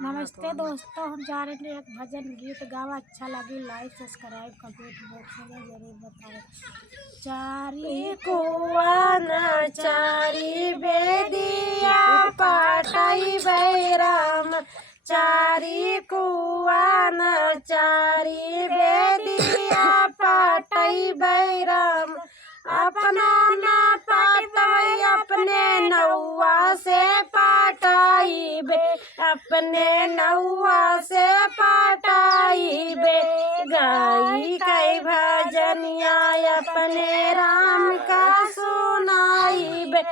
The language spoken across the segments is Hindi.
नमस्ते दोस्तों, हम जा रहे हैं एक भजन गीत गावा। अच्छा लगी लाइक सब्सक्राइब कमेंट बॉक्स में जरूर बताएं। चारी कुआ न चारी बेदिया पाटाई बैराम, चारी कुआ न चारी बेदिया पाटाई बैराम। अपना ना पाटवई अपने नौआ से पाटाई बे, अपने नौआ से पाटाई बे। गाई कई भजनिया अपने राम का सुनाई बे,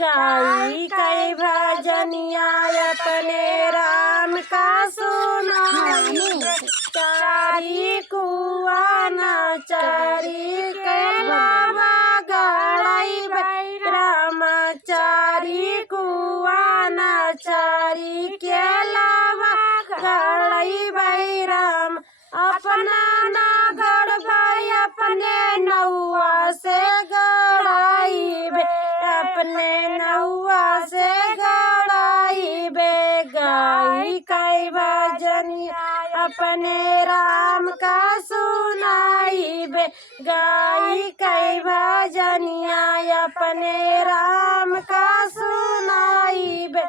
गाई कई भजनिया अपने राम का सुनाई बे। चारी कुआ न चारी के बाबा गड़ाई बैराम, चारी कुआ न चारी के लावा गड़ाई बैराम। अपना ना गड़बाई अपने नौआ से गड़ाई बे, अपने नौआ से गड़ाई बे। गाई कई भजनिया अपने राम का सुनाई बे, गाई कई भजनिया अपने राम का सुनाई बे।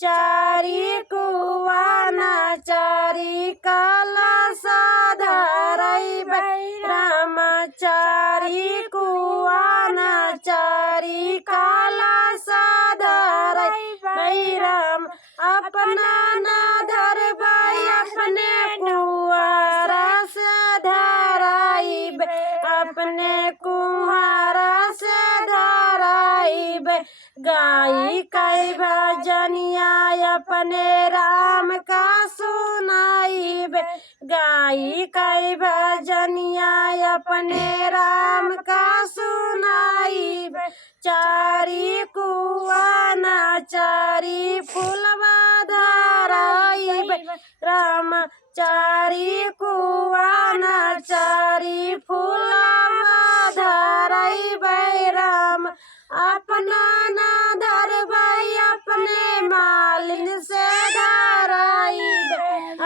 चारी कुआ न चारी काला साधरई बैराम, चारी कुआ न चारी काला साधरई बैराम। अपना ना धरबाई अपने कुआरा से धराई बे, अपने कुआरा से धराई बे। गाई कई भजनिया अपने राम का सुनाई बे, गाई कई भजनिया अपने राम का सुनाई बे। चारी कुआ न चारी फूलवा धराई बे राम, चारी कुआ न चारी फूलवा धराई बैराम। अपना ना धरबाई अपने मालिन से धराई बे,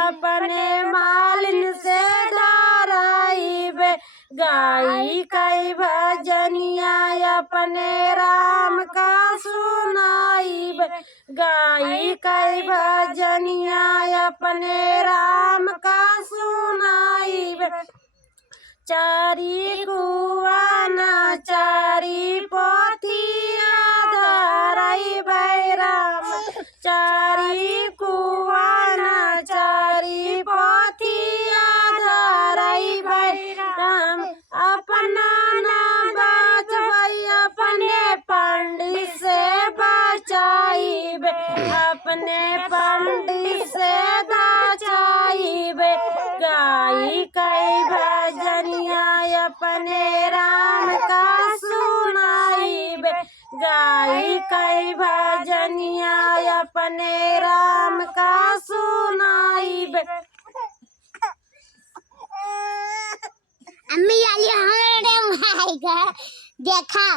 अपने मालिन से धराई बे। गाई कई भजनिया अपने राम का सुनाई बे, गाई कई भजनिया अपने राम का सुनाई बे। चारी कुआ न चारी पोथिया धराई बैराम, चारी कुआ न चारी पोथिया धराई बैराम। अपना ना बचबई अपने पंडित से बचाई बे, अपने पंडित से बचाई बे। गाई कई भजनिया अपने राम का सुनाई बे, गाई कई भजनिया अपने राम का सुनाई बे। अम्मी आइए देखा।